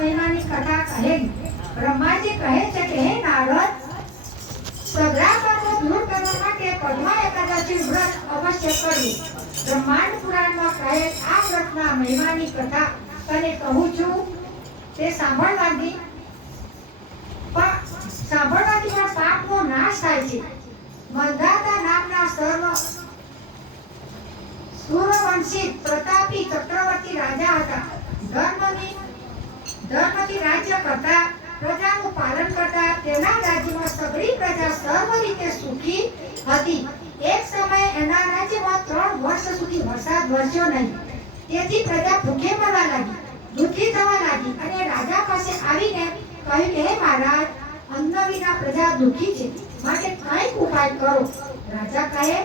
મહિનાની કથા કહેલી. બ્રહ્માજી કહે છે કે હે નારદ, સઘળા પાપો દૂર કરવા માટે પદ્મા એકાદશી વ્રત અવશ્ય કરવું. બ્રહ્માંડ પુરાણમાં કહે આ વ્રતના મહિમાની કથા તને કહું છું, તે સાંભળવાથી પણ પાપનો નાશ થાય છે. મંધાતા નામના સૂર્યવંશી પ્રતાપી ચક્રવર્તી રાજા હતા. ધર્મથી રાજ્ય કરતા, પ્રજાનું પાલન કરતા તેના રાજ્યમાં સગળી પ્રજા સર્વ રીતે સુખી હતી. એક સમયે એના રાજ્યમાં 3 વર્ષ સુધી વરસાદ વરસ્યો નહીં. તેથી પ્રજા ભૂખે મરવા લાગી, દુઃખી થવા લાગી અને રાજા પાસે આવીને કહ્યું કે હે મહારાજ, અન્ન વિના પ્રજા દુઃખી છે, માટે કંઈક ઉપાય કરો. રાજા કહે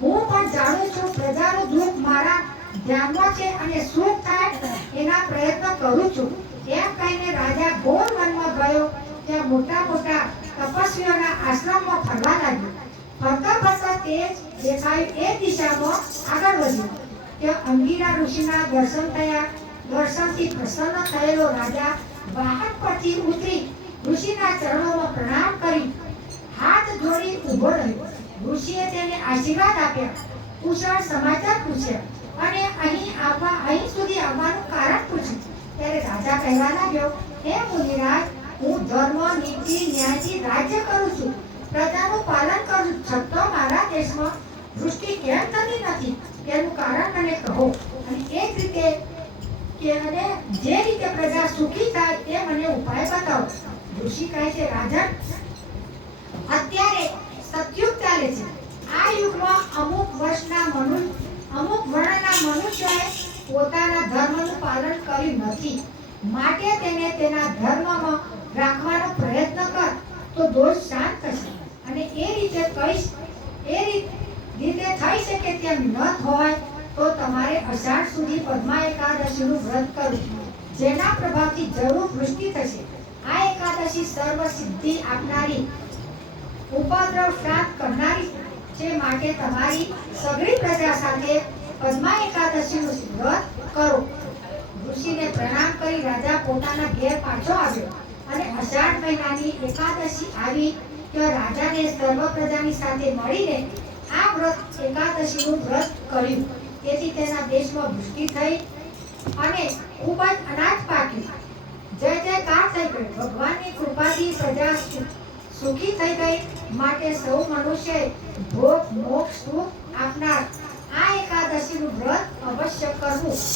હું પણ જાણું છું પ્રજાનું દુઃખ મારા ધ્યાનમાં છે અને સુખ થાય એના પ્રયત્ન કરું છું. એમ કહીને રાજા ઘોર વનમાં ગયો. ત્યાં મોટા મોટા તપસ્વીઓના આશ્રમમાં ફરવા લાગ્યો. ફરતા તે દેખાયું એ દિશામાં આગળ વધ્યો. ત્યાં અંગીરા ઋષિના દર્શન થયા. દર્શનથી પ્રસન્ન થયેલો રાજા વાહન પરથી ઉતરી ઋષિના ચરણોમાં પ્રણામ કરી હાથ જોડી ઊભો રહ્યો. ઋષિએ તેને આશીર્વાદ આપ્યા, કુશળ સમાચાર પૂછ્યા અને અહીં સુધી આવવાનું કારણ પૂછ્યું. ત્યારે રાજા કહેવા લાગ્યો, હે મુનિરાજ, હું ધર્મ, નીતિ, ન્યાયથી રાજ્ય કરું છું, પ્રજાનું પાલન કરું છું, છતાં મારા દેશમાં વૃષ્ટિ કેમ થતી નથી તેનું કારણ મને કહો. અને એ જ રીતે કે જે રીતે પ્રજા સુખી થાય તે મને ઉપાય બતાવો. ઋષિ કહે છે, રાજન, અત્યારે સતયુગ ચાલે છે. આ યુગમાં અમુક વર્ણના મનુષ્યોએ પોતાના ધર્મનું પાલન કર્યું નથી, માટે તેને તેના ધર્મમાં રાખવાનો પ્રયત્ન કર તો દોષ શાંત થશે. અને એ રીતે થઈ શકે તેમ ન હોય તો તમારે અષાઢ સુધી પદ્મા એકાદશીનું વ્રત કરવું, જેના પ્રભાવથી જરૂર વૃષ્ટિ થશે. આ એકાદશી સર્વ સિદ્ધિ આપનારી, ઉપદ્રવ શાંત કરનારી છે, માટે તમારી સગળી પ્રજા સાથે પદ્મા એકાદશીનું વ્રત કરો. ઋષિને પ્રણામ કરી રાજા પોતાના ઘેર પાછો આવ્યો અને અષાઢ મહિનાની એકાદશી આવી તો રાજાને સર્વ પ્રજાની સાથે મળીને આ વ્રત એકાદશીનું વ્રત કર્યું. તેથી તેના દેશમાં વૃષ્ટિ થઈ અને ખૂબ જ અનાજ પાક્યું. જય જયકાર થઈ ગયો. ભગવાનની કૃપાથી પ્રજા સુખી થઈ ગઈ. માટે સૌ મનુષ્ય ભોગ મોક્ષ સુખ આપનાર આ એકાદશીનું વ્રત અવશ્ય કરવું.